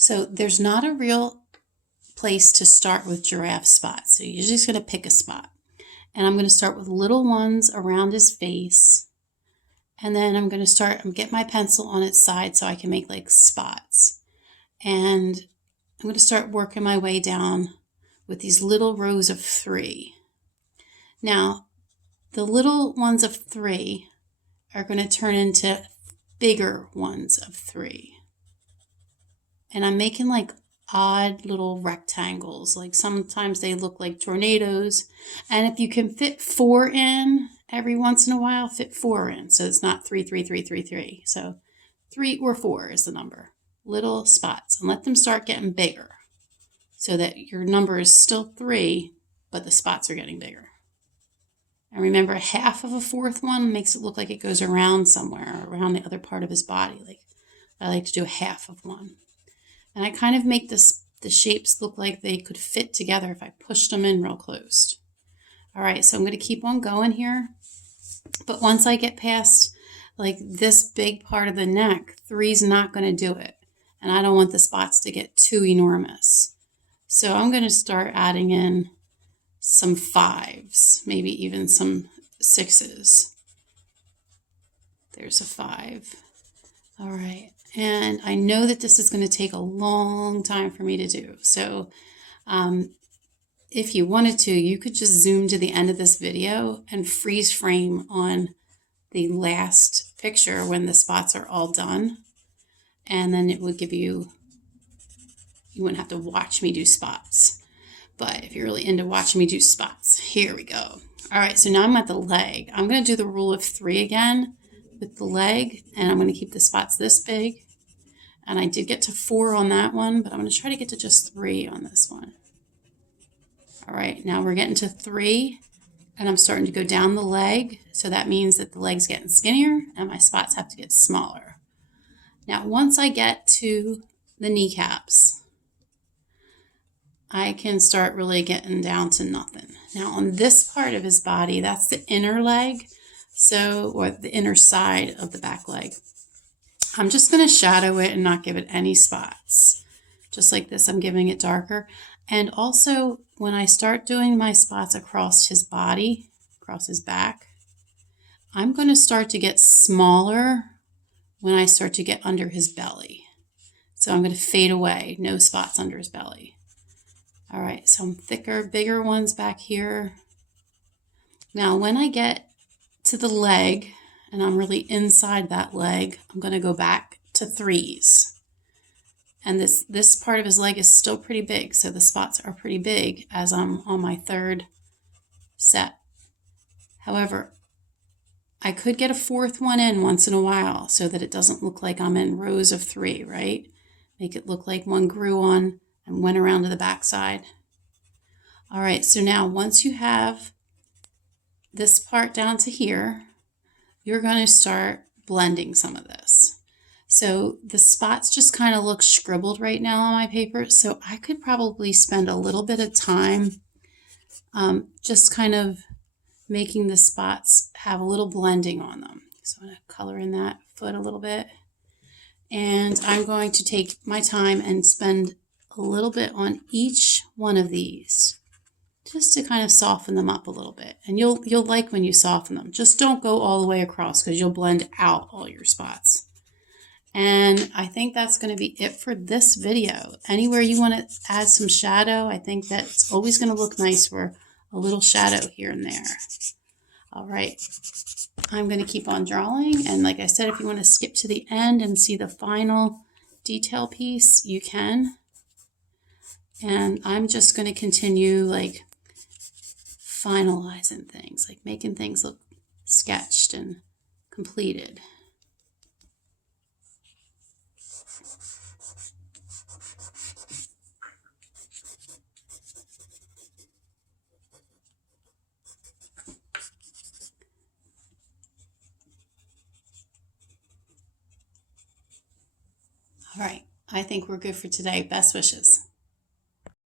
So there's not a real place to start with giraffe spots. So you're just going to pick a spot. And I'm going to start with little ones around his face. And then I'm going to get my pencil on its side so I can make like spots. And I'm going to start working my way down with these little rows of 3. Now, the little ones of 3 are going to turn into bigger ones of 3. And I'm making like odd little rectangles. Like sometimes they look like tornadoes. And if you can fit 4 in every once in a while, fit 4 in. So it's not 3, 3, 3, 3, 3. So 3 or 4 is the number. Little spots. And let them start getting bigger so that your number is still 3, but the spots are getting bigger. And remember, half of a 4th one makes it look like it goes around somewhere, around the other part of his body. Like I like to do a half of one. And I kind of make the shapes look like they could fit together if I pushed them in real close. All right, so I'm going to keep on going here. But once I get past like this big part of the neck, 3's not going to do it. And I don't want the spots to get too enormous. So I'm going to start adding in some 5s, maybe even some 6s. There's a 5. All right. And I know that this is going to take a long time for me to do. So if you wanted to, you could just zoom to the end of this video and freeze frame on the last picture when the spots are all done. And then it would give you wouldn't have to watch me do spots. But if you're really into watching me do spots, here we go. All right, so now I'm at the leg. I'm going to do the rule of 3 again with the leg, and I'm going to keep the spots this big. And I did get to 4 on that one, but I'm going to try to get to just 3 on this one. All right, now we're getting to 3, and I'm starting to go down the leg, so that means that the leg's getting skinnier, and my spots have to get smaller. Now, once I get to the kneecaps, I can start really getting down to nothing. Now on this part of his body, that's the inner leg, or the inner side of the back leg. I'm just going to shadow it and not give it any spots. Just like this, I'm giving it darker. And also, when I start doing my spots across his body, across his back, I'm going to start to get smaller when I start to get under his belly. So I'm going to fade away, no spots under his belly. All right, some thicker, bigger ones back here. Now, when I get to the leg, and I'm really inside that leg, I'm going to go back to 3s. And this part of his leg is still pretty big, so the spots are pretty big as I'm on my 3rd set. However, I could get a 4th one in once in a while so that it doesn't look like I'm in rows of 3, right? Make it look like one grew on and went around to the back side. All right, so now once you have this part down to here, you're going to start blending some of this. So the spots just kind of look scribbled right now on my paper, so I could probably spend a little bit of time just kind of making the spots have a little blending on them. So I'm going to color in that foot a little bit. And I'm going to take my time and spend a little bit on each one of these just to kind of soften them up a little bit. And you'll like when you soften them. Just don't go all the way across because you'll blend out all your spots. And I think that's going to be it for this video. Anywhere you want to add some shadow, I think that's always going to look nice for a little shadow here and there. All right, I'm going to keep on drawing. And like I said, if you want to skip to the end and see the final detail piece, you can. And I'm just going to continue like finalizing things, like making things look sketched and completed. All right, I think we're good for today. Best wishes.